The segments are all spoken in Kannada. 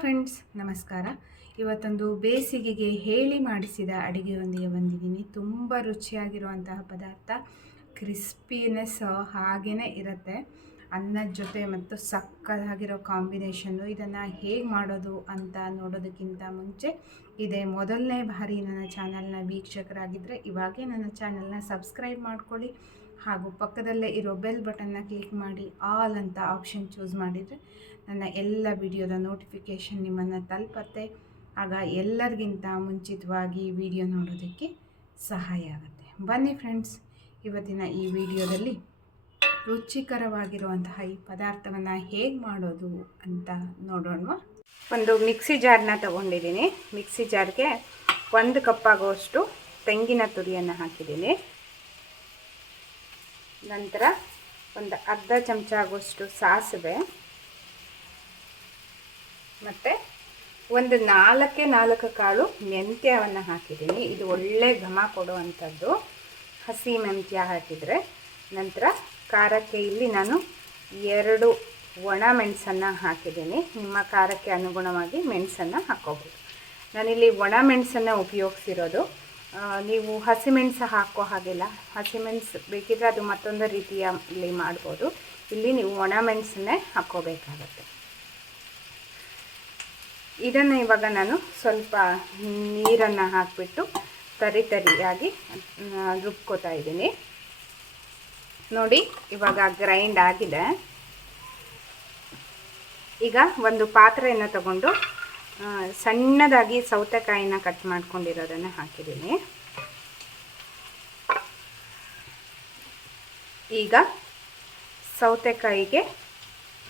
ಫ್ರೆಂಡ್ಸ್ ನಮಸ್ಕಾರ. ಇವತ್ತೊಂದು ಬೇಸಿಗೆಗೆ ಹೇಳಿ ಮಾಡಿಸಿದ ಅಡುಗೆಯೊಂದಿಗೆ ಬಂದಿದ್ದೀನಿ. ತುಂಬ ರುಚಿಯಾಗಿರುವಂತಹ ಪದಾರ್ಥ ಕ್ರಿಸ್ಪಿನೆಸ್ ಹಾಗೇ ಇರುತ್ತೆ. ಅನ್ನದ ಜೊತೆ ಮತ್ತು ಸಕ್ಕದಾಗಿರೋ ಕಾಂಬಿನೇಷನ್ನು ಇದನ್ನು ಹೇಗೆ ಮಾಡೋದು ಅಂತ ನೋಡೋದಕ್ಕಿಂತ ಮುಂಚೆ ಇದೇ ಮೊದಲನೇ ಬಾರಿ ನನ್ನ ಚಾನಲ್ನ ವೀಕ್ಷಕರಾಗಿದ್ದರೆ ಇವಾಗೇ ನನ್ನ ಚಾನಲ್ನ ಸಬ್ಸ್ಕ್ರೈಬ್ ಮಾಡ್ಕೊಳ್ಳಿ. ಹಾಗೂ ಪಕ್ಕದಲ್ಲೇ ಇರೋ ಬೆಲ್ ಬಟನ್ನ ಕ್ಲಿಕ್ ಮಾಡಿ ಆಲ್ ಅಂತ ಆಪ್ಷನ್ ಚೂಸ್ ಮಾಡಿದರೆ ನನ್ನ ಎಲ್ಲ ವಿಡಿಯೋದ ನೋಟಿಫಿಕೇಷನ್ ನಿಮ್ಮನ್ನು ತಲುಪತ್ತೆ. ಆಗ ಎಲ್ಲರಿಗಿಂತ ಮುಂಚಿತವಾಗಿ ವಿಡಿಯೋ ನೋಡೋದಕ್ಕೆ ಸಹಾಯ ಆಗುತ್ತೆ. ಬನ್ನಿ ಫ್ರೆಂಡ್ಸ್, ಇವತ್ತಿನ ಈ ವಿಡಿಯೋದಲ್ಲಿ ರುಚಿಕರವಾಗಿರುವಂತಹ ಈ ಪದಾರ್ಥವನ್ನು ಹೇಗೆ ಮಾಡೋದು ಅಂತ ನೋಡೋಣ ಒಂದು ಮಿಕ್ಸಿ ಜಾರ್ನ ತಗೊಂಡಿದ್ದೀನಿ. ಮಿಕ್ಸಿ ಜಾರ್ಗೆ ಒಂದು ಕಪ್ಪಾಗುವಷ್ಟು ತೆಂಗಿನ ತುರಿಯನ್ನು ಹಾಕಿದ್ದೀನಿ. ನಂತರ ಒಂದು ಅರ್ಧ ಚಮಚ ಆಗುವಷ್ಟು ಸಾಸಿವೆ. ಮತ್ತು ಒಂದು ನಾಲ್ಕೇ ನಾಲ್ಕು ಕಾಳು ಮೆಂತ್ಯವನ್ನು ಹಾಕಿದ್ದೀನಿ. ಇದು ಒಳ್ಳೆ ಘಮ ಕೊಡುವಂಥದ್ದು. ಹಸಿ ಮೆಂತ್ಯ ಹಾಕಿದರೆ ನಂತರ ಖಾರಕ್ಕೆ ಇಲ್ಲಿ ನಾನು ಎರಡು ಒಣ ಮೆಣಸನ್ನು ಹಾಕಿದ್ದೀನಿ. ನಿಮ್ಮ ಖಾರಕ್ಕೆ ಅನುಗುಣವಾಗಿ ಮೆಣಸನ್ನು ಹಾಕ್ಕೋಬೋದು ನಾನಿಲ್ಲಿ ಒಣ ಮೆಣಸನ್ನು ಉಪಯೋಗಿಸಿರೋದು. ನೀವು ಹಸಿಮೆಣಸು ಹಾಕೋ ಹಾಗಿಲ್ಲ. ಹಸಿಮೆಣಸು ಬೇಕಿದ್ರೆ ಅದು ಮತ್ತೊಂದು ರೀತಿಯಲ್ಲಿ ಮಾಡ್ಬೋದು. ಇಲ್ಲಿ ನೀವು ಒಣ ಮೆಣಸನ್ನೇ ಹಾಕ್ಕೋಬೇಕಾಗತ್ತೆ. ಇದನ್ನು ಇವಾಗ ನಾನು ಸ್ವಲ್ಪ ನೀರನ್ನು ಹಾಕಿಬಿಟ್ಟು ತರಿ ತರಿಯಾಗಿ ರುಬ್ಕೋತಾ ಇದ್ದೀನಿ. ನೋಡಿ, ಇವಾಗ ಗ್ರೈಂಡ್ ಆಗಿದೆ. ಈಗ ಒಂದು ಪಾತ್ರೆಯನ್ನು ತಗೊಂಡು ಸಣ್ಣದಾಗಿ ಸೌತೆಕಾಯಿನ ಕಟ್ ಮಾಡ್ಕೊಂಡಿರೋದನ್ನು ಹಾಕಿದ್ದೀನಿ. ಈಗ ಸೌತೆಕಾಯಿಗೆ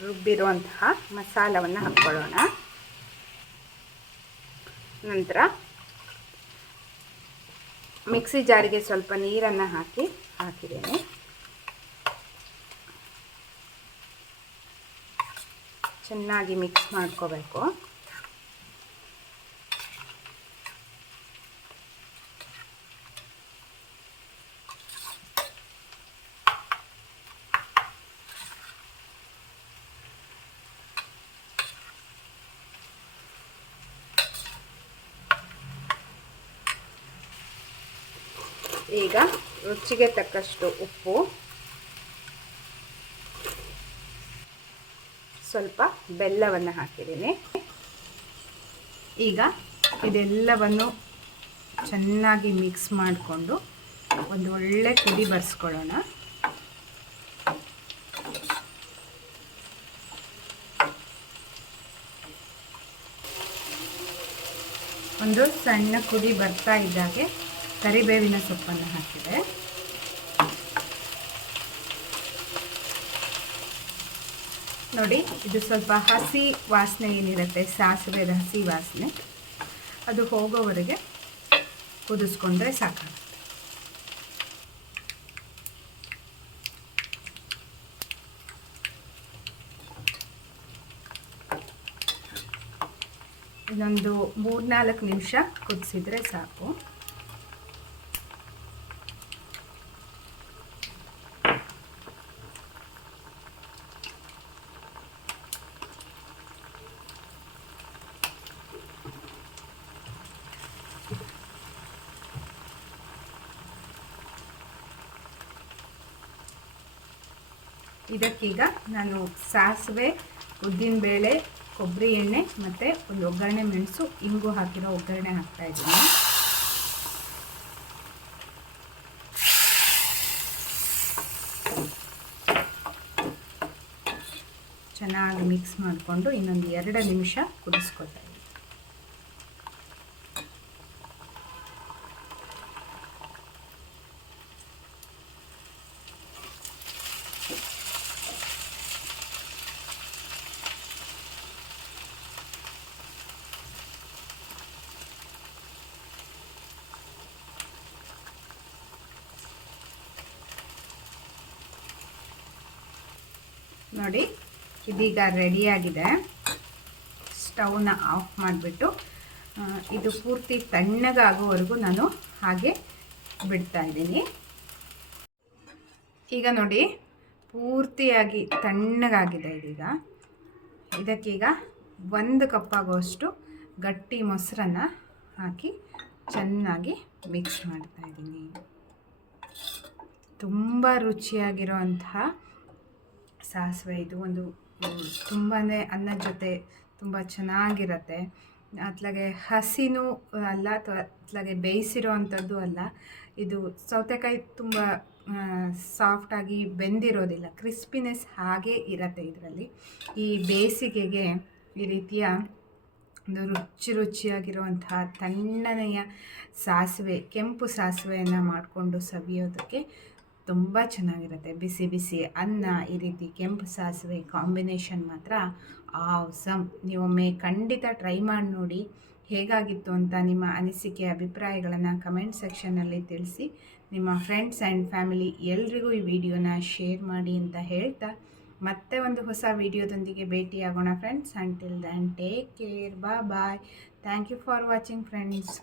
ರುಬ್ಬಿರುವಂತಹ ಮಸಾಲವನ್ನು ಹಾಕ್ಕೊಳ್ಳೋಣ. ನಂತರ ಮಿಕ್ಸಿ ಜಾರಿಗೆ ಸ್ವಲ್ಪ ನೀರನ್ನು ಹಾಕಿ ಹಾಕಿದ್ದೀನಿ. ಚೆನ್ನಾಗಿ ಮಿಕ್ಸ್ ಮಾಡ್ಕೋಬೇಕು. ಈಗ ರುಚಿಗೆ ತಕ್ಕಷ್ಟು ಉಪ್ಪು. ಸ್ವಲ್ಪ ಬೆಲ್ಲವನ್ನು ಹಾಕಿದ್ದೀನಿ. ಈಗ ಇದೆಲ್ಲವನ್ನು ಚೆನ್ನಾಗಿ ಮಿಕ್ಸ್ ಮಾಡಿಕೊಂಡು ಒಂದು ಒಳ್ಳೆ ಕುದಿ ಬರ್ಸ್ಕೊಳ್ಳೋಣ. ಒಂದು ಸಣ್ಣ ಕುದಿ ಬರ್ತಾ ಇದ್ದಾಗೆ ಕರಿಬೇವಿನ ಸೊಪ್ಪನ್ನು ಹಾಕಿದೆ. ನೋಡಿ, ಇದು ಸ್ವಲ್ಪ ಹಸಿ ವಾಸನೆ ಏನಿರುತ್ತೆ? ಸಾಸಿವೆ ಹಸಿ ವಾಸನೆ. ಅದು ಹೋಗೋವರೆಗೆ ಕುದಿಸ್ಕೊಂಡ್ರೆ ಸಾಕಾಗುತ್ತೆ. ಇದೊಂದು ಮೂರ್ನಾಲ್ಕು ನಿಮಿಷ ಕುದಿಸಿದ್ರೆ ಸಾಕು. ಇದಕ್ಕೀಗ ನಾನು ಸಾಸಿವೆ, ಉದ್ದಿನಬೇಳೆ, ಕೊಬ್ಬರಿ ಎಣ್ಣೆ ಮತ್ತು ಒಂದು ಒಗ್ಗರಣೆ ಮೆಣಸು, ಇಂಗು ಹಾಕಿರೋ ಒಗ್ಗರಣೆ ಹಾಕ್ತಾ ಇದ್ದೀನಿ. ಚೆನ್ನಾಗಿ ಮಿಕ್ಸ್ ಮಾಡಿಕೊಂಡು ಇನ್ನೊಂದು ಎರಡು ನಿಮಿಷ ಕುದಿಸ್ಕೊತಾ ಇದ್ದೀನಿ ನೋಡಿ, ಇದೀಗ ರೆಡಿಯಾಗಿದೆ ಸ್ಟವ್ನ ಆಫ್ ಮಾಡಿಬಿಟ್ಟು ಇದು ಪೂರ್ತಿ ತಣ್ಣಗಾಗೋವರೆಗೂ ನಾನು ಹಾಗೆ ಬಿಡ್ತಾ ಇದ್ದೀನಿ. ಈಗ ನೋಡಿ, ಪೂರ್ತಿಯಾಗಿ ತಣ್ಣಗಾಗಿದೆ ಇದೀಗ. ಇದಕ್ಕೀಗ ಒಂದು ಕಪ್ಪಾಗುವಷ್ಟು ಗಟ್ಟಿ ಮೊಸರನ್ನು ಹಾಕಿ ಚೆನ್ನಾಗಿ ಮಿಕ್ಸ್ ಮಾಡ್ತಾ ಇದ್ದೀನಿ. ತುಂಬ ರುಚಿಯಾಗಿರೋಂತಹ ಸಾಸಿವೆ ಇದು ಒಂದು ತುಂಬಾ ಅನ್ನದ ಜೊತೆ ತುಂಬ ಚೆನ್ನಾಗಿರತ್ತೆ. ಅತ್ಲಾಗೆ ಹಸಿನೂ ಅಲ್ಲ, ಅಥವಾ ಅತ್ಲಾಗೆ ಬೇಯಿಸಿರೋ ಅಂಥದ್ದು ಅಲ್ಲ. ಇದು ಸೌತೆಕಾಯಿ ತುಂಬ ಸಾಫ್ಟಾಗಿ ಬೆಂದಿರೋದಿಲ್ಲ. ಕ್ರಿಸ್ಪಿನೆಸ್ ಹಾಗೆ ಇರತ್ತೆ ಇದರಲ್ಲಿ. ಈ ಬೇಸಿಗೆಗೆ ಈ ರೀತಿಯ ಒಂದು ರುಚಿ ರುಚಿಯಾಗಿರುವಂತಹ ತಣ್ಣನೆಯ ಸಾಸಿವೆ, ಕೆಂಪು ಸಾಸಿವೆಯನ್ನು ಮಾಡಿಕೊಂಡು ಸವಿಯೋದಕ್ಕೆ ತುಂಬ ಚೆನ್ನಾಗಿರುತ್ತೆ. ಬಿಸಿ ಬಿಸಿ ಅನ್ನ, ಈ ರೀತಿ ಕೆಂಪು ಸಾಸಿವೆ ಕಾಂಬಿನೇಷನ್ ಮಾತ್ರ ಆಸಮ್ ನೀವೊಮ್ಮೆ ಖಂಡಿತ ಟ್ರೈ ಮಾಡಿ ನೋಡಿ ಹೇಗಾಗಿತ್ತು ಅಂತ ನಿಮ್ಮ ಅನಿಸಿಕೆ, ಅಭಿಪ್ರಾಯಗಳನ್ನು ಕಮೆಂಟ್ ಸೆಕ್ಷನ್ನಲ್ಲಿ ತಿಳಿಸಿ. ನಿಮ್ಮ ಫ್ರೆಂಡ್ಸ್ ಆ್ಯಂಡ್ ಫ್ಯಾಮಿಲಿ ಎಲ್ರಿಗೂ ಈ ವಿಡಿಯೋನ ಶೇರ್ ಮಾಡಿ ಅಂತ ಹೇಳ್ತಾ, ಮತ್ತೆ ಒಂದು ಹೊಸ ವಿಡಿಯೋದೊಂದಿಗೆ ಭೇಟಿಯಾಗೋಣ friends. Until then take care ಬಾ bye thank you for watching friends